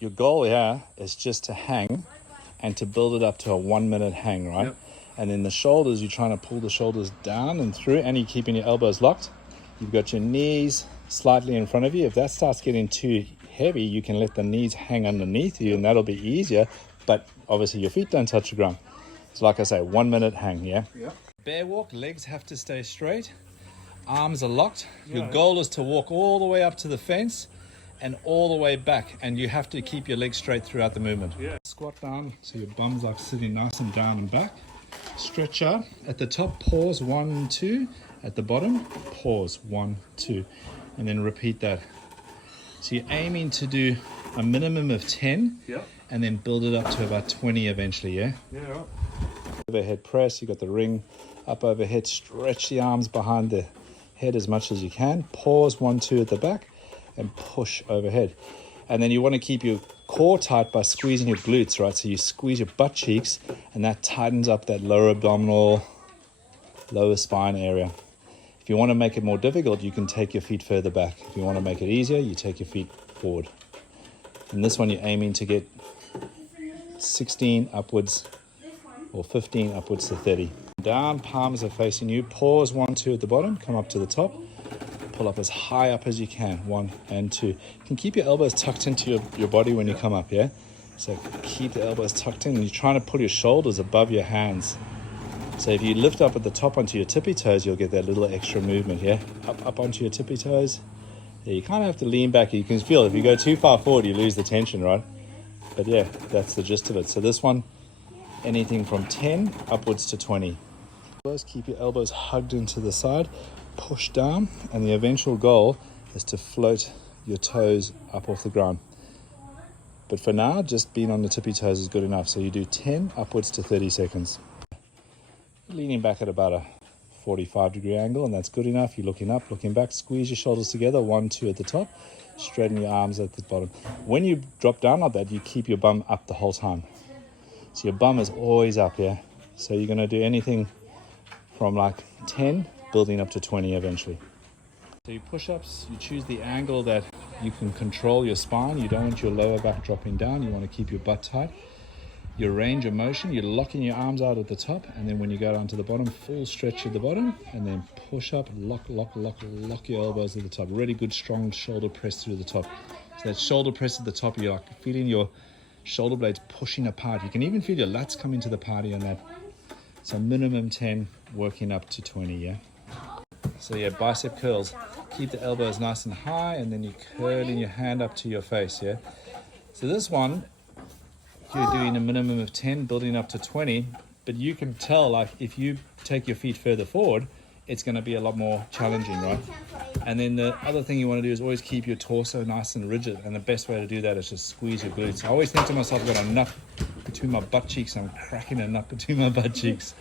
your goal here is just to hang and to build it up to a 1 minute hang, right? Yep. And then the shoulders, you're trying to pull the shoulders down and through, and you're keeping your elbows locked. You've got your knees slightly in front of you. If that starts getting too heavy, you can let the knees hang underneath you, and that'll be easier. But obviously your feet don't touch the ground. So like I say, 1 minute hang, yeah? Yep. Bear walk, legs have to stay straight. Arms are locked. Your Right. goal is to walk all the way up to the fence and all the way back, and you have to keep your legs straight throughout the movement. Yeah. Squat down so your bum's like sitting nice and down and back. Stretch out. At the top, pause, 1, 2. At the bottom, pause, 1, 2. And then repeat that. So you're aiming to do a minimum of 10 Yep. and then build it up to about 20 eventually, yeah? Yeah, right. Overhead press, you got the ring up overhead, stretch the arms behind the head as much as you can. Pause, 1, 2 at the back and push overhead. And then you want to keep your core tight by squeezing your glutes, right? So you squeeze your butt cheeks and that tightens up that lower abdominal, lower spine area. If you want to make it more difficult, you can take your feet further back. If you want to make it easier, you take your feet forward. And this one you're aiming to get 16 upwards or 15 upwards to 30. Down, palms are facing you. Pause, 1, 2 at the bottom, come up to the top. Pull up as high up as you can, 1 and 2. You can keep your elbows tucked into your body when you come up, yeah? So keep the elbows tucked in, and you're trying to pull your shoulders above your hands. So if you lift up at the top onto your tippy toes, you'll get that little extra movement, yeah? Up onto your tippy toes. Yeah, you kind of have to lean back. You can feel if you go too far forward, you lose the tension, right? But yeah, that's the gist of it. So this one, anything from 10 upwards to 20. Keep your elbows hugged into the side, push down, and the eventual goal is to float your toes up off the ground. But for now, just being on the tippy toes is good enough. So you do 10 upwards to 30 seconds. Leaning back at about a 45-degree angle, and that's good enough. You're looking up, looking back, squeeze your shoulders together, 1, 2 at the top, straighten your arms at the bottom. When you drop down like that, you keep your bum up the whole time. So your bum is always up, yeah? So you're gonna do anything from like 10, building up to 20 eventually. So your push-ups, you choose the angle that you can control your spine. You don't want your lower back dropping down. You want to keep your butt tight. Your range of motion, you're locking your arms out at the top, and then when you go down to the bottom, full stretch at the bottom, and then push up, lock your elbows at the top. Really good, strong shoulder press through the top. So that shoulder press at the top, you're like feeling your shoulder blades pushing apart. You can even feel your lats coming to the party on that. So minimum 10, working up to 20, yeah? So yeah, bicep curls. Keep the elbows nice and high, and then you're curling your hand up to your face, yeah? So this one, you're doing a minimum of 10, building up to 20, but you can tell, like, if you take your feet further forward, it's going to be a lot more challenging, right? And then the other thing you want to do is always keep your torso nice and rigid, and the best way to do that is just squeeze your glutes. I always think to myself, I've got a nut between my butt cheeks. I'm cracking a nut between my butt cheeks.